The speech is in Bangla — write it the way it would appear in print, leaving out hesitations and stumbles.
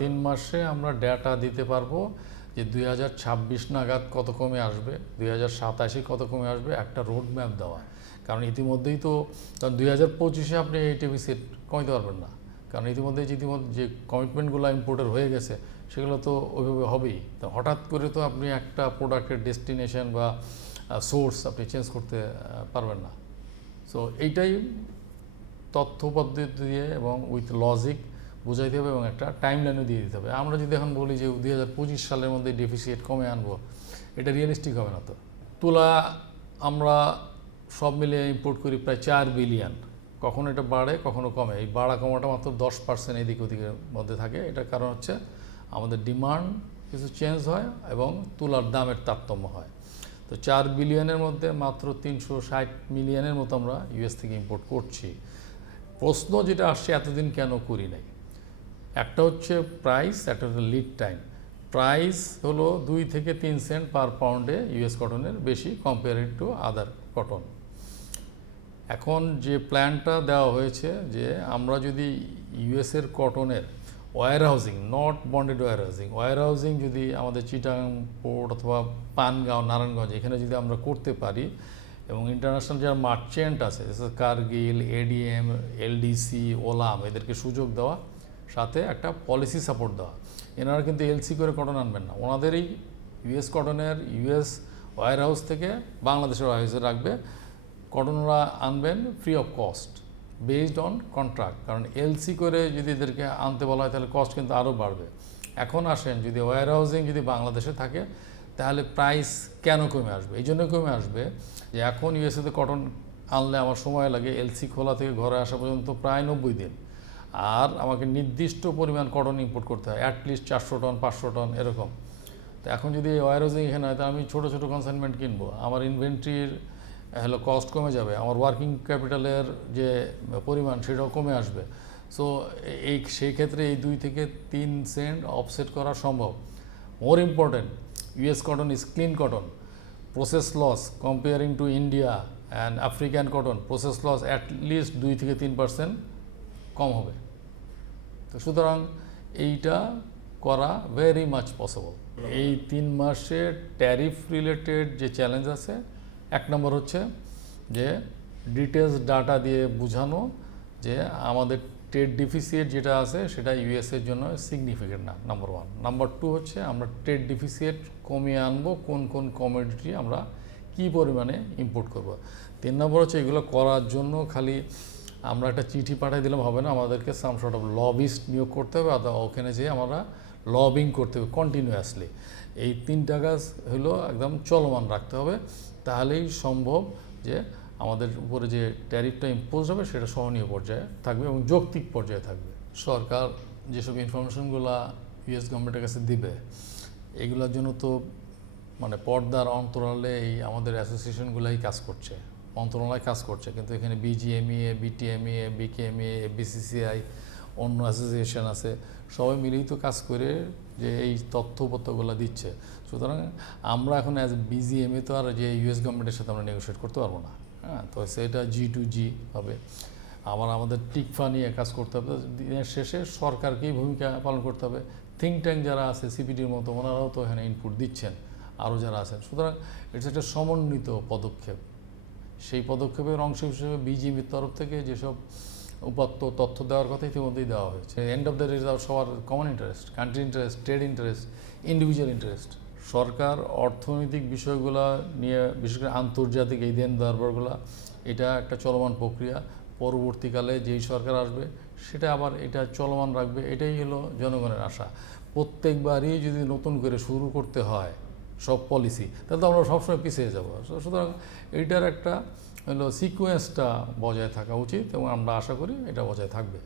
3 মাসে আমরা ডেটা দিতে পারবো যে 2026 নাগাদ কত কমে আসবে, 2027 কত কমে আসবে, একটা রোড ম্যাপ দেওয়া। কারণ ইতিমধ্যেই তো 2025-এ আপনি এই ডেফিসিট কমাতে পারবেন না, কারণ ইতিমধ্যে যে কমিটমেন্টগুলো ইম্পোর্টের হয়ে গেছে সেগুলো তো ওইভাবে হবেই। তো হঠাৎ করে তো আপনি একটা প্রোডাক্টের ডেস্টিনেশন বা সোর্স আপনি চেঞ্জ করতে পারবেন না। সো এইটাই তথ্য পদ্ধতি দিয়ে এবং উইথ লজিক বোঝাইতে হবে এবং একটা টাইম লাইনও দিয়ে দিতে হবে। আমরা যদি এখন বলি যে 2025 সালের মধ্যে ডেফিসিট কমে আনবো, এটা রিয়েলিস্টিক হবে না। তো তুলা আমরা সব মিলিয়ে ইম্পোর্ট করি প্রায় 4 বিলিয়ন, কখনো এটা বাড়ে কখনো কমে। এই বাড়া কমাটা মাত্র 10% এদিক ওদিকের মধ্যে থাকে। এটার কারণ হচ্ছে আমাদের ডিমান্ড কিছু চেঞ্জ হয় এবং তুলার দামের তারতম্য হয়। তো 4 বিলিয়নের মধ্যে মাত্র 360 মিলিয়নের মতো আমরা ইউএস থেকে ইম্পোর্ট করছি। প্রশ্ন যেটা আসছে এতদিন কেন করি নাই, একটা হচ্ছে প্রাইস, একটা হচ্ছে লিড টাইম। প্রাইস হলো 2 থেকে 3 সেন্ট পার পাউন্ডে ইউএস কটনের বেশি কম্পেয়ারিং টু আদার কটন। এখন যে প্ল্যানটা দেওয়া হয়েছে যে আমরা যদি ইউএসের কটনের warehousing, not bonded warehousing যদি আমাদের চিটাগাং পোর্ট অথবা পানগাঁও, নারায়ণগঞ্জ এখানে যদি আমরা করতে পারি এবং ইন্টারন্যাশনাল যারা মার্চেন্ট আছে, কার্গিল, এডিএম, এলডিসি, ওলাম, এদেরকে সুযোগ দেওয়া, সাথে একটা পলিসি সাপোর্ট দেওয়া। এনারা কিন্তু এলসি করে কটন আনবেন না, ওনাদেরই ইউএস কটনের ইউএস ওয়্যার হাউস থেকে বাংলাদেশের ওয়্যার হাউসে রাখবে। কটনরা আনবেন free of cost based on contract. কারণ এলসি করে যদি এদেরকে আনতে বলা হয় তাহলে কস্ট কিন্তু আরও বাড়বে। এখন আসেন যদি ওয়্যার হাউজিং যদি বাংলাদেশে থাকে তাহলে প্রাইস কেন কমে আসবে? এই জন্য কমে আসবে যে এখন ইউএসএতে কটন আনলে আমার সময় লাগে এলসি খোলা থেকে ঘরে আসা পর্যন্ত প্রায় 90 দিন, আর আমাকে নির্দিষ্ট পরিমাণ কটন ইম্পোর্ট করতে হয়, অ্যাটলিস্ট 400 টন 500 টন এরকম। তো এখন যদি ওয়্যার হাউজিং এখানে হয় তাহলে আমি ছোটো ছোটো কনসাইনমেন্ট কিনবো, আমার ইনভেন্টরির কস্ট কমে যাবে, আমার ওয়ার্কিং ক্যাপিটালের যে পরিমাণ সেটাও কমে আসবে। সো সেই ক্ষেত্রে এই 2 থেকে 3 সেন্ট অফসেট করা সম্ভব। More important, US cotton is clean cotton. Process loss comparing to India and African cotton, process loss at least 2 থেকে 3% কম হবে। তো সুতরাং এইটা করা ভেরি মাচ পসিবল। এই 3 মাসে ট্যারিফ রিলেটেড যে চ্যালেঞ্জ আছে, 1 নম্বর হচ্ছে যে ডিটেলস ডাটা দিয়ে বোঝানো যে আমাদের ট্রেড ডিফিসিট যেটা আছে সেটা ইউএসের জন্য সিগনিফিকেন্ট না, নাম্বার 1। নাম্বার 2 হচ্ছে আমরা ট্রেড ডিফিসিট কমিয়ে আনবো কোন কোন কমোডিটি আমরা কি পরিমাণে ইম্পোর্ট করব। 3 নম্বর হচ্ছে এগুলো করার জন্য খালি আমরা একটা চিঠি পাঠিয়ে দিলাম হবে না, আমাদেরকে সাম সর্ট অফ লবিস্ট নিয়োগ করতে হবে, অথবা ওখানে যেয়ে আমরা লবিং করতে হবে কন্টিনিউয়াসলি। এই 3টা কাজ হলো একদম চলমান রাখতে হবে, তাহলেই সম্ভব যে আমাদের উপরে যে ট্যারিফটা ইম্পোজ হবে সেটা সহনীয় পর্যায়ে থাকবে এবং যৌক্তিক পর্যায়ে থাকবে। সরকার যেসব ইনফরমেশনগুলো ইউএস গভর্নমেন্টের কাছে দিবে এগুলোর জন্য তো মানে পর্দার অন্তরালে এই আমাদের অ্যাসোসিয়েশনগুলাই কাজ করছে, মন্ত্রণালয় কাজ করছে, কিন্তু এখানে বিজিএমইএ, বিটিএমইএ, বিকেএমইএ, বিসিসিআই, অন্য অ্যাসোসিয়েশন আছে, সবাই মিলেই তো কাজ করে যে এই তথ্যপত্রগুলো দিচ্ছে। সুতরাং আমরা এখন অ্যাজ বিজিএমএ তো আর যে ইউএস গভর্নমেন্টের সাথে আমরা নেগোশিয়েট করতে পারবো না, হ্যাঁ। তো সেটা G2G হবে। আমাদের টিকফা নিয়ে কাজ করতে হবে। দিনের শেষে সরকারকেই ভূমিকা পালন করতে হবে। থিঙ্ক ট্যাঙ্ক যারা আছে সিপিডির মতো ওনারাও তো এখানে ইনপুট দিচ্ছেন, আরও যারা আছেন। সুতরাং এটা একটা সমন্বিত পদক্ষেপ। সেই পদক্ষেপের অংশ হিসেবে বিজিএমইর তরফ থেকে যেসব উপাত্ত তথ্য দেওয়ার কথা ইতিমধ্যেই দেওয়া হয়েছে। এন্ড অফ দ্য ডে সবার common interest, country interest, trade interest, individual interest. সরকার অর্থনৈতিক বিষয়গুলো নিয়ে বিশেষ করে আন্তর্জাতিক এই দেন দরবারগুলো, এটা একটা চলমান প্রক্রিয়া। পরবর্তীকালে যেই সরকার আসবে সেটা আবার এটা চলমান রাখবে, এটাই হলো জনগণের আশা। প্রত্যেকবারই যদি নতুন করে শুরু করতে হয় সব পলিসি, তাহলে তো আমরা সবসময় পিছিয়ে যাব। সুতরাং এইটার একটা হলো সিকোয়েন্সটা বজায় থাকা উচিত এবং আমরা আশা করি এটা বজায় থাকবে।